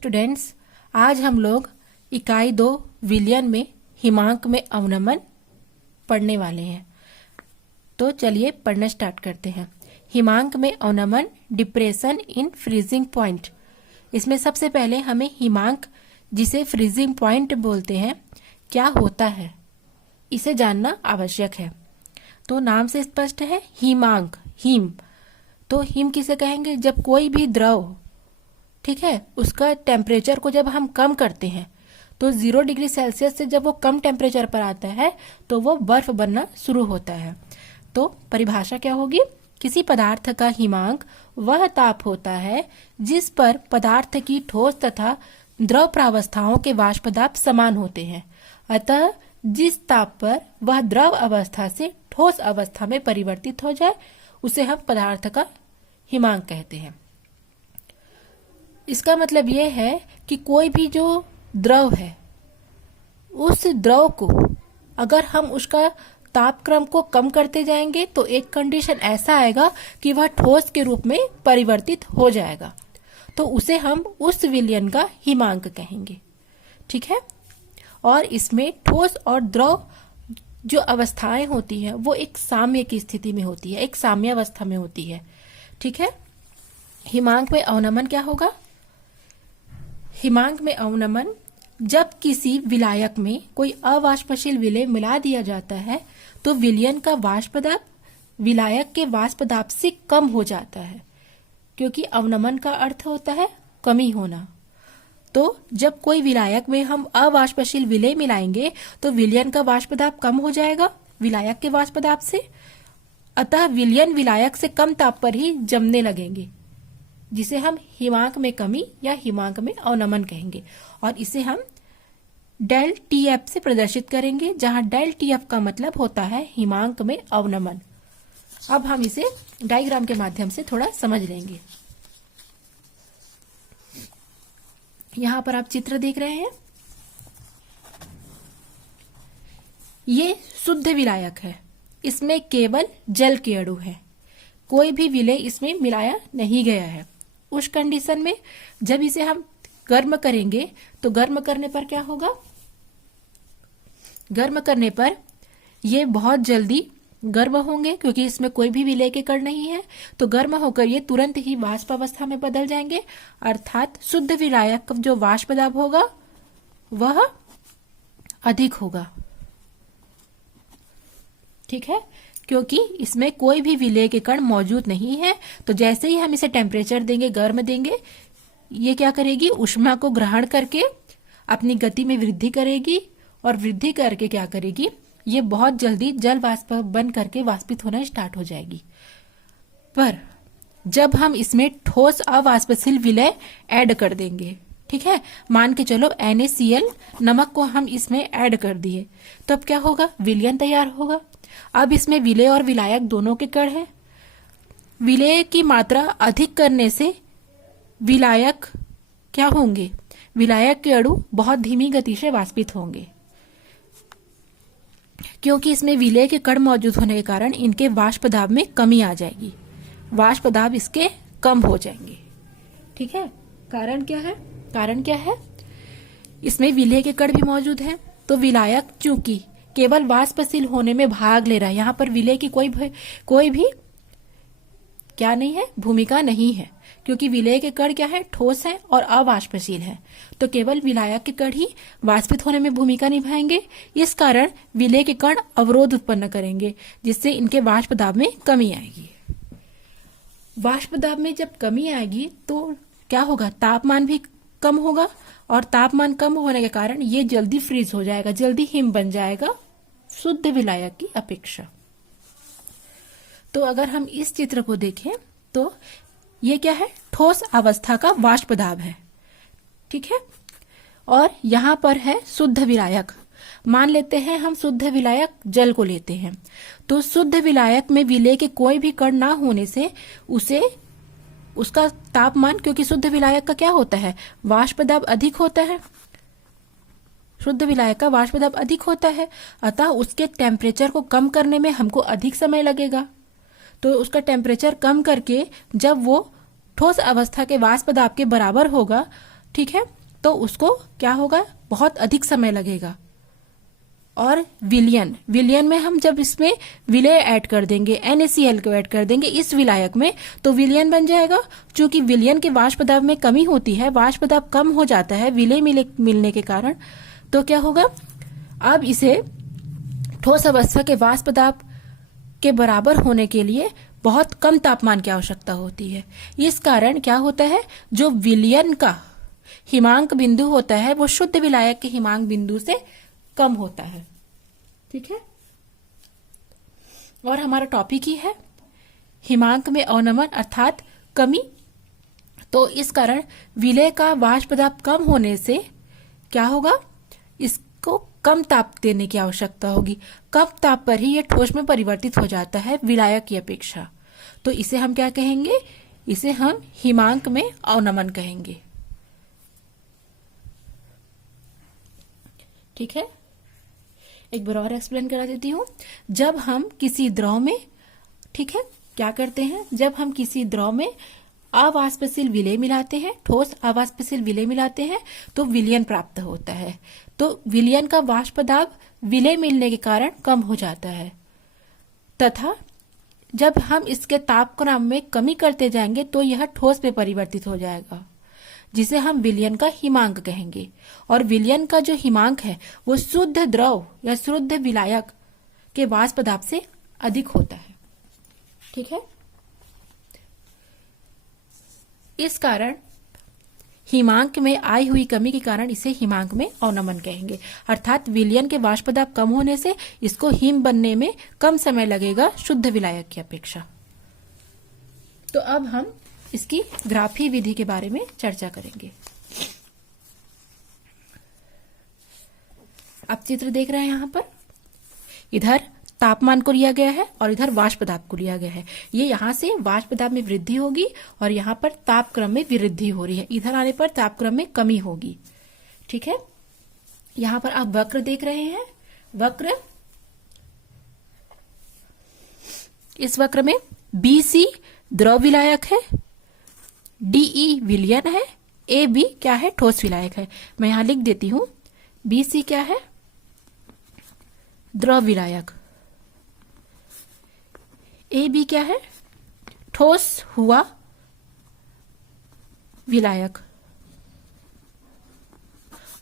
Students, आज हम लोग इकाई 2 विलयन में हिमांक में अवनमन पढ़ने वाले हैं। तो चलिए पढ़ना स्टार्ट करते हैं। हिमांक में अवनमन, डिप्रेशन इन फ्रीजिंग पॉइंट। इसमें सबसे पहले हमें हिमांक, जिसे फ्रीजिंग पॉइंट बोलते हैं, क्या होता है इसे जानना आवश्यक है। तो नाम से स्पष्ट है, हिमांक, हिम। तो हिम किसे कहेंगे? जब कोई भी द्रव, ठीक है, उसका टेम्परेचर को जब हम कम करते हैं तो 0 डिग्री सेल्सियस से जब वो कम टेम्परेचर पर आता है तो वो बर्फ बनना शुरू होता है। तो परिभाषा क्या होगी? किसी पदार्थ का हिमांक वह ताप होता है जिस पर पदार्थ की ठोस तथा द्रव प्रावस्थाओं के वाष्प दाब समान होते हैं। अतः जिस ताप पर वह द्रव अवस्था से ठोस अवस्था में परिवर्तित हो जाए उसे हम पदार्थ का हिमांक कहते हैं। इसका मतलब यह है कि कोई भी जो द्रव है, उस द्रव को अगर हम उसका तापक्रम को कम करते जाएंगे तो एक कंडीशन ऐसा आएगा कि वह ठोस के रूप में परिवर्तित हो जाएगा। तो उसे हम उस विलयन का हिमांक कहेंगे, ठीक है। और इसमें ठोस और द्रव जो अवस्थाएं होती हैं वो एक साम्य की स्थिति में होती है, एक साम्य अवस्था में होती है, ठीक है। हिमांक में अवनमन क्या होगा? हिमांक में अवनमन, जब किसी विलायक में कोई अवाष्पशील विलेय मिला दिया जाता है तो विलयन का वाष्प दाब विलायक के वाष्प दाब से कम हो जाता है, क्योंकि अवनमन का अर्थ होता है कमी होना। तो जब कोई विलायक में हम अवाष्पशील विलेय मिलाएंगे तो विलयन का वाष्प दाब कम हो जाएगा विलायक के वाष्प दाब से। अतः विलयन विलायक से कम ताप पर ही जमने लगेंगे, जिसे हम हिमांक में कमी या हिमांक में अवनमन कहेंगे। और इसे हम डेल टी एफ से प्रदर्शित करेंगे, जहां डेल टी एफ का मतलब होता है हिमांक में अवनमन। अब हम इसे डायग्राम के माध्यम से थोड़ा समझ लेंगे। यहां पर आप चित्र देख रहे हैं, ये शुद्ध विलायक है। इसमें केवल जल के अणु है, कोई भी विलेय इसमें मिलाया नहीं गया है। उस कंडीशन में जब इसे हम गर्म करेंगे तो गर्म करने पर क्या होगा? गर्म करने पर ये बहुत जल्दी गर्म होंगे, क्योंकि इसमें कोई भी विलेय के कण नहीं है। तो गर्म होकर ये तुरंत ही वाष्प अवस्था में बदल जाएंगे, अर्थात शुद्ध विलायक का जो वाष्प दाब होगा वह अधिक होगा, ठीक है, क्योंकि इसमें कोई भी विलेय के कण मौजूद नहीं है। तो जैसे ही हम इसे टेम्परेचर देंगे, गर्म देंगे, ये क्या करेगी? ऊष्मा को ग्रहण करके अपनी गति में वृद्धि करेगी, और वृद्धि करके क्या करेगी? ये बहुत जल्दी जल वाष्प बन करके वाष्पित होना स्टार्ट हो जाएगी। पर जब हम इसमें ठोस अवाष्पशील विलेय ऐड कर देंगे, ठीक है, मान के चलो NaCl नमक को हम इसमें ऐड कर दिए, तो अब क्या होगा? विलयन तैयार होगा। अब इसमें विलेय और विलायक दोनों के कण हैं। विलेय की मात्रा अधिक करने से विलायक क्या होंगे? विलायक के अणु बहुत धीमी गति से वाष्पित होंगे, क्योंकि इसमें विलेय के कण मौजूद होने के कारण इनके वाष्प दाब में कमी आ जाएगी, वाष्प दाब इसके कम हो जाएंगे, ठीक है। कारण क्या है? कारण क्या है? इसमें विलेय के कण भी मौजूद हैं, तो विलायक चूंकि केवल वाष्पशील होने में भाग ले रहा है, यहां पर विलेय की कोई भी क्या नहीं है, भूमिका नहीं है, क्योंकि विलेय के कण क्या है? ठोस है और अवाष्पशील है। तो केवल विलायक के कण ही वाष्पित होने में भूमिका निभाएंगे। इस कारण विलेय के कण अवरोध उत्पन्न करेंगे, जिससे इनके वाष्प दाब में कमी आएगी। वाष्प दाब में जब कमी आएगी तो क्या होगा? तापमान भी कम होगा, और तापमान कम होने के कारण ये जल्दी फ्रीज हो जाएगा, जल्दी हिम बन जाएगा शुद्ध विलायक की अपेक्षा। तो अगर हम इस चित्र को देखें तो ये क्या है? ठोस अवस्था का वाष्प दाब है, ठीक है। और यहां पर है शुद्ध विलायक। मान लेते हैं हम शुद्ध विलायक जल को लेते हैं, तो शुद्ध विलायक में विलेय के कोई भी कण ना होने से उसका तापमान, क्योंकि शुद्ध विलायक का क्या होता है? वाष्प दाब अधिक होता है, शुद्ध विलायक का वाष्प दाब अधिक होता है, अतः उसके टेम्परेचर को कम करने में हमको अधिक समय लगेगा। तो उसका टेम्परेचर कम करके जब वो ठोस अवस्था के वाष्प दाब के बराबर होगा ठीक है, तो उसको क्या होगा, बहुत अधिक समय लगेगा। और विलयन में हम जब इसमें विलय ऐड कर देंगे, NaCl को ऐड कर देंगे इस विलायक में, तो विलयन बन जाएगा। चूंकि विलयन के वाष्प दाब में कमी होती है, वाष्प दाब कम हो जाता है विलय मिलने के कारण, तो क्या होगा, अब इसे ठोस अवस्था के वाष्प दाब के बराबर होने के लिए बहुत कम तापमान की आवश्यकता होती है। इस कारण क्या होता है, जो विलयन का हिमांक बिंदु होता है वो शुद्ध विलायक के हिमांक बिंदु से कम होता है। ठीक है, और हमारा टॉपिक ही है हिमांक में अवनमन अर्थात कमी। तो इस कारण विलय का वाष्प दाब कम होने से क्या होगा, इसको कम ताप देने की आवश्यकता होगी। कम ताप पर ही यह ठोस में परिवर्तित हो जाता है विलायक की अपेक्षा। तो इसे हम क्या कहेंगे, इसे हम हिमांक में अवनमन कहेंगे। ठीक है, एक बार और एक्सप्लेन करा देती हूँ। जब हम किसी द्रव में, ठीक है, क्या करते हैं, जब हम किसी द्रव में अवाष्पशील विलय मिलाते हैं, ठोस अवाष्पशील विलय मिलाते हैं, तो विलयन प्राप्त होता है। तो विलयन का वाष्प दाब विलय मिलने के कारण कम हो जाता है, तथा जब हम इसके तापक्रम में कमी करते जाएंगे तो यह ठोस में परिवर्तित हो जाएगा, जिसे हम विलयन का हिमांक कहेंगे। और विलयन का जो हिमांक है वो शुद्ध द्रव या शुद्ध विलायक के वाष्प दाब से अधिक होता है। ठीक है, इस कारण हिमांक में आई हुई कमी के कारण इसे हिमांक में अवनमन कहेंगे। अर्थात विलयन के वाष्प दाब कम होने से इसको हिम बनने में कम समय लगेगा शुद्ध विलायक की अपेक्षा। तो अब हम इसकी ग्राफी विधि के बारे में चर्चा करेंगे। आप चित्र देख रहे हैं, यहां पर इधर तापमान को लिया गया है और इधर वाष्प दाब को लिया गया है। ये यहां से वाष्प दाब में वृद्धि होगी और यहां पर तापक्रम में वृद्धि हो रही है, इधर आने पर तापक्रम में कमी होगी। ठीक है, यहां पर आप वक्र देख रहे हैं। वक्र, इस वक्र में BC द्रव विलायक है, DE विलयन है, AB क्या है, ठोस विलायक है। मैं यहां लिख देती हूं, BC क्या है, द्रव विलायक, AB क्या है, ठोस हुआ विलायक,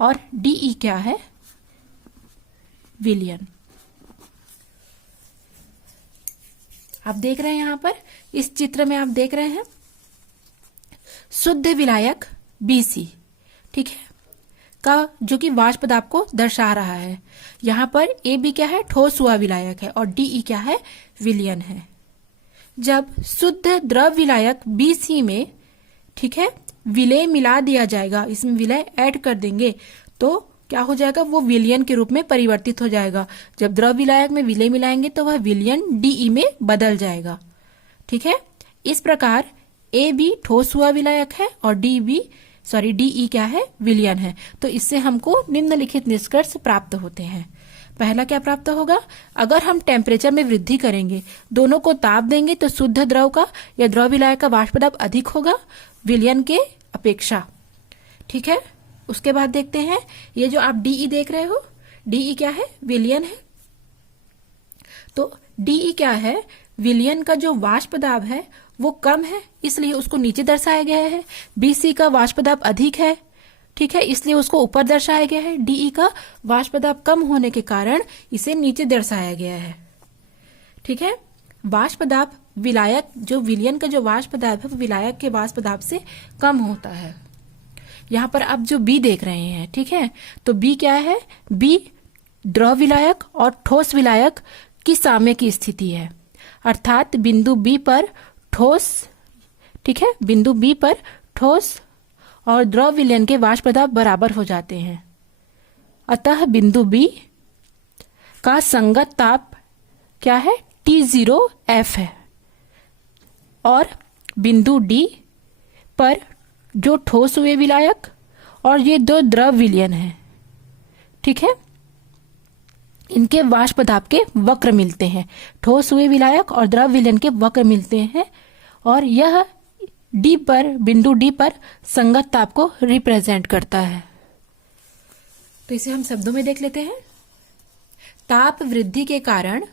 और DE क्या है, विलयन। आप देख रहे हैं यहां पर इस चित्र में आप देख रहे हैं शुद्ध विलायक BC, ठीक है, का जो कि वाष्प दाब को दर्शा रहा है। यहां पर AB क्या है, ठोस हुआ विलायक है, और DE क्या है, विलयन है। जब शुद्ध द्रव विलायक BC में, ठीक है, विलय मिला दिया जाएगा, इसमें विलय ऐड कर देंगे, तो क्या हो जाएगा, वो विलयन के रूप में परिवर्तित हो जाएगा। जब द्रव विलायक में विलय मिलाएंगे तो वह विलयन DE में बदल जाएगा। ठीक है, इस प्रकार AB ठोस हुआ विलायक है और DE क्या है, विलयन है। तो इससे हमको निम्नलिखित निष्कर्ष प्राप्त होते हैं। पहला क्या प्राप्त होगा, अगर हम टेम्परेचर में वृद्धि करेंगे, दोनों को ताप देंगे, तो शुद्ध द्रव का या द्रव विलायक का वाष्प दाब अधिक होगा विलयन के अपेक्षा। ठीक है, उसके बाद देखते हैं, ये जो आप DE देख रहे हो, DE क्या है, विलयन है। तो DE क्या है, विलयन का जो वाष्प दाब है वो कम है, इसलिए उसको नीचे दर्शाया गया है। BC का वाष्प दाब अधिक है, ठीक है, इसलिए उसको ऊपर दर्शाया गया है। DE का वाष्प दाब कम होने के कारण इसे नीचे दर्शाया गया है। ठीक है, वाष्प दाब विलायक, जो विलयन का जो वाष्प दाब है वो विलायक के वाष्प दाब से कम होता है। यहाँ पर आप जो B देख रहे हैं, ठीक है, तो B क्या है, B द्रव विलायक और ठोस विलायक की साम्य की स्थिति है। अर्थात बिंदु B पर ठोस, ठीक है, बिंदु B पर ठोस और द्रव विलयन के वाष्प दाब बराबर हो जाते हैं। अतः बिंदु B का संगत ताप क्या है, T0F है, और बिंदु D पर जो ठोस हुए विलायक और ये दो द्रव विलयन है, ठीक है, इनके वाष्प दाब के वक्र मिलते हैं। ठोस हुए विलायक और द्रव विलयन के वक्र मिलते हैं, और यह डी पर, बिंदु डी पर संगत ताप को रिप्रेजेंट करता है। तो इसे हम शब्दों में देख लेते हैं। ताप वृद्धि के कारण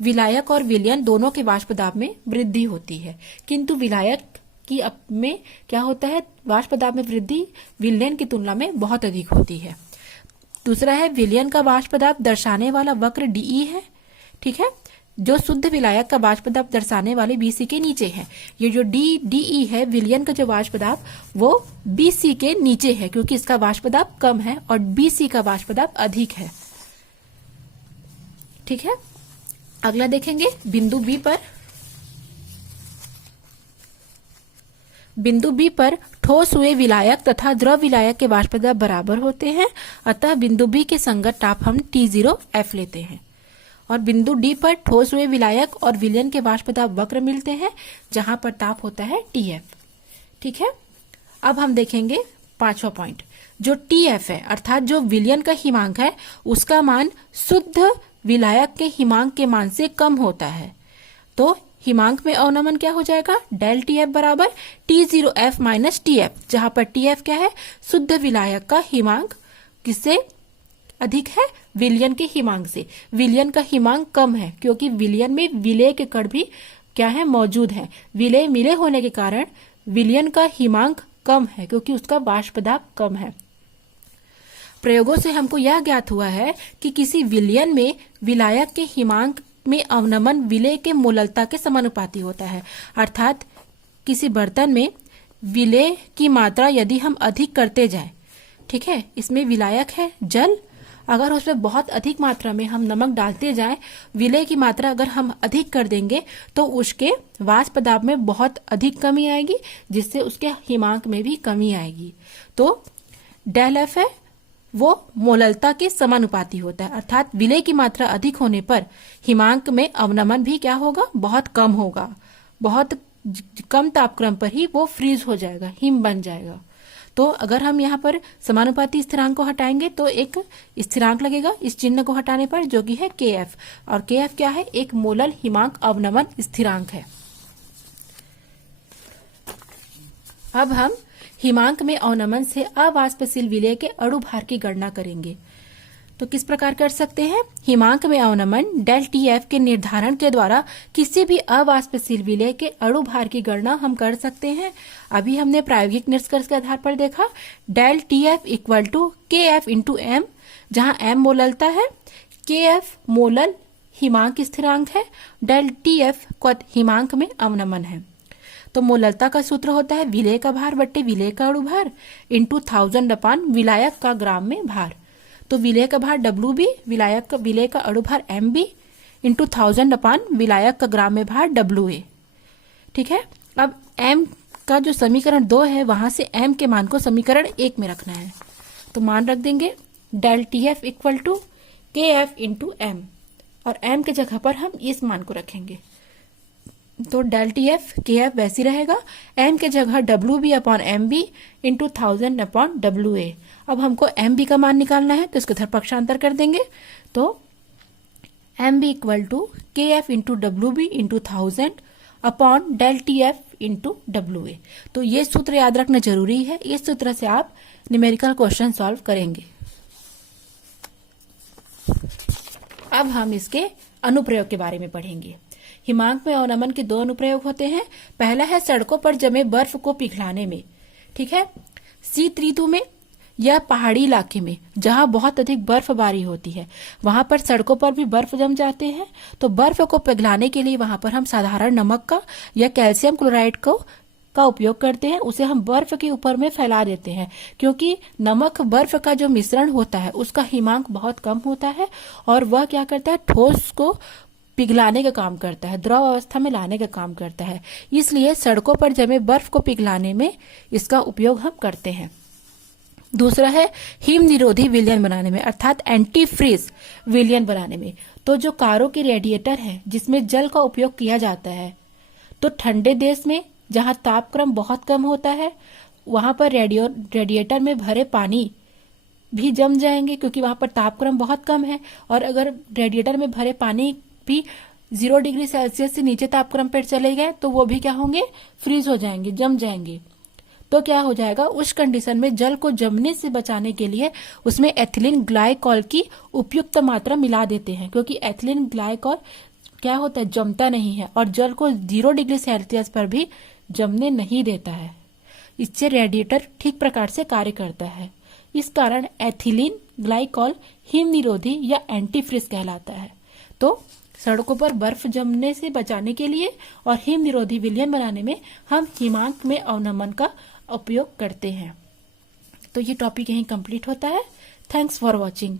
विलायक और विलयन दोनों के वाष्प दाब में वृद्धि होती है, किंतु विलायक की में क्या होता है, वाष्प दाब में वृद्धि विलयन की तुलना में बहुत अधिक होती है। दूसरा है विलयन का वाष्प दाब दर्शाने वाला वक्र डीई है, ठीक है, जो शुद्ध विलायक का वाष्प दाब दर्शाने वाले बीसी के नीचे है। ये जो डीई है, विलयन का जो वाष्प दाब वो बीसी के नीचे है, क्योंकि इसका वाष्प दाब कम है और बीसी का वाष्प दाब अधिक है, ठीक है। अगला देखेंगे बिंदु बी पर। बिंदु बी पर ठोस हुए विलायक तथा द्रव विलायक के वाष्प दाब बराबर होते हैं, अतः बिंदु बी के संगत ताप हम T0F लेते हैं। और बिंदु डी पर ठोस हुए विलायक और विलयन के वाष्प दाब वक्र मिलते हैं, जहां पर ताप होता है TF, ठीक है। अब हम देखेंगे पांचवा पॉइंट, जो TF है अर्थात जो विलयन का हिमांक है उसका मान शुद्ध विलायक के हिमांक के मान से कम होता है। तो हिमांक में अवनमन क्या हो जाएगा, डेल TF बराबर T0F माइनस TF, जहां पर TF क्या है, शुद्ध विलायक का हिमांक किससे अधिक है, विलयन के हिमांक से। विलयन का हिमांक कम है क्योंकि विलयन में विलेय के कण भी क्या है, मौजूद है। विलेय मिले होने के कारण विलयन का हिमांक कम है क्योंकि उसका वाष्प दाब कम है। प्रयोगों से हमको यह ज्ञात हुआ है कि किसी विलयन में विलायक के हिमांक में अवनमन विलेय के मोललता के समानुपाती होता है, अर्थात किसी बर्तन में विलेय की मात्रा यदि हम अधिक करते जाएं, ठीक है, इसमें विलायक है जल, अगर उसमें बहुत अधिक मात्रा में हम नमक डालते जाएं, विलेय की मात्रा अगर हम अधिक कर देंगे तो उसके वाष्प दाब में बहुत अधिक कमी आएगी, जिससे उसके हिमांक में भी कमी आएगी। तो डेल एफ है वो मोललता के समानुपाती होता है, अर्थात विलेय की मात्रा अधिक होने पर हिमांक में अवनमन भी क्या होगा, बहुत कम होगा, बहुत कम तापक्रम पर ही वो फ्रीज हो जाएगा, हिम बन जाएगा। तो अगर हम यहाँ पर समानुपाती स्थिरांक को हटाएंगे तो एक स्थिरांक लगेगा इस चिन्ह को हटाने पर, जो कि है KF, और KF क्या है, एक मोलल हिमांक अवनमन स्थिरांक है। अब हम हिमांक में अवनमन से अवाष्पशील विलेय के अणु भार की गणना करेंगे। तो किस प्रकार कर सकते हैं, हिमांक में अवनमन डेल TF के निर्धारण के द्वारा किसी भी अवाष्पशील विलेय के अणु भार की गणना हम कर सकते हैं। अभी हमने प्रायोगिक निष्कर्ष के आधार पर देखा, del TF equal to KF into M, जहां M मोललता है, KF मोलल हिमांक स्थिरांक है, डेल TF हिमांक में अवनमन है। तो मोललता का सूत्र होता है विलेय का भार बट्टे विलेय का अणु भार इंटू 1000 अपान विलायक का ग्राम में भार। तो विलेय का भार WB, विलेय का अणु भार MB इंटू 1000 अपान विलायक का ग्राम में भार WA, ठीक है। अब M का जो समीकरण 2 है वहां से M के मान को समीकरण 1 में रखना है, तो मान रख देंगे del TF equal to KF into M, और M के जगह पर हम इस मान को रखेंगे। तो डेल TF KF वैसी रहेगा, M के जगह WB upon MB into 1000 upon WA। अब हमको MB का मान निकालना है तो इसको इधर पक्षांतर कर देंगे, तो MB equal to KF into WB into 1000 upon del TF into WA। तो ये सूत्र याद रखना जरूरी है, इस सूत्र से आप न्यूमेरिकल क्वेश्चन सॉल्व करेंगे। अब हम इसके अनुप्रयोग के बारे में पढ़ेंगे। हिमांक में अवनमन के 2 अनुप्रयोग होते हैं। पहला है सड़कों पर जमे बर्फ को पिघलाने में, ठीक है। शीत ऋतु में या पहाड़ी इलाके में जहां बहुत अधिक बर्फबारी होती है, वहां पर सड़कों पर भी बर्फ जम जाते हैं, तो बर्फ को पिघलाने के लिए वहां पर हम साधारण नमक का या कैल्शियम क्लोराइड का उपयोग करते हैं। उसे हम बर्फ के ऊपर में फैला देते हैं, क्योंकि नमक बर्फ का जो मिश्रण होता है उसका हिमांक बहुत कम होता है और वह क्या करता है, ठोस को पिघलाने का काम करता है, द्रव अवस्था में लाने का काम करता है। इसलिए सड़कों पर जमे बर्फ को पिघलाने में इसका उपयोग हम करते हैं। दूसरा है हिम निरोधी विलयन बनाने में, अर्थात एंटी फ्रीज विलयन बनाने में। तो जो कारों के रेडिएटर है जिसमें जल का उपयोग किया जाता है, तो ठंडे देश में जहां तापक्रम बहुत कम होता है वहां पर रेडिएटर में भरे पानी भी जम जाएंगे, क्योंकि वहां पर तापक्रम बहुत कम है। और अगर रेडिएटर में भरे पानी भी 0 डिग्री सेल्सियस से नीचे तापक्रम पर चले गए तो वो भी क्या होंगे, फ्रीज हो जाएंगे, जम जाएंगे। तो क्या हो जाएगा, उस कंडीशन में जल को जमने से बचाने के लिए उसमें एथिलीन ग्लाइकॉल की उपयुक्त मात्रा मिला देते हैं, क्योंकि एथिलीन ग्लाइकॉल क्या होता है, जमता नहीं है और जल को 0 डिग्री सेल्सियस पर भी जमने नहीं देता है। इससे रेडिएटर ठीक प्रकार से कार्य करता है। इस कारण एथिलीन ग्लाइकॉल हिम निरोधी या एंटीफ्रीज कहलाता है। तो सड़कों पर बर्फ जमने से बचाने के लिए और हिम निरोधी विलयन बनाने में हम हिमांक में अवनमन का उपयोग करते हैं। तो ये टॉपिक यहीं कंप्लीट होता है। Thanks for watching.